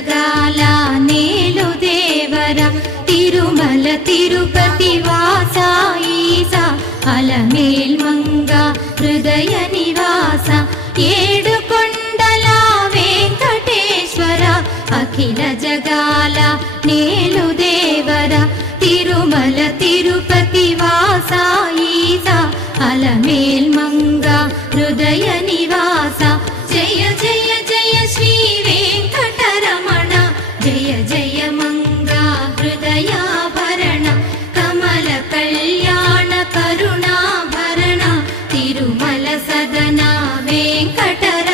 జగాల నేలు దేవర తిరుమల తిరుపతి వాస ఈసా అలమేల్ మంగ హృదయ నివాస ఏడు కొండల వెంకటేశ్వర అఖిల జగాల నేలు దేవర తిరుమల తిరుపతి వాస ఈసా అలమేల్ మంగ హృదయ నివాస జయ జయ జయ శ్రీ వెంకటరమణ జయ జయ మంగ హృదయాభరణ కమల కళ్యాణ కరుణాభరణ తిరుమల సదన వెంకటరమణ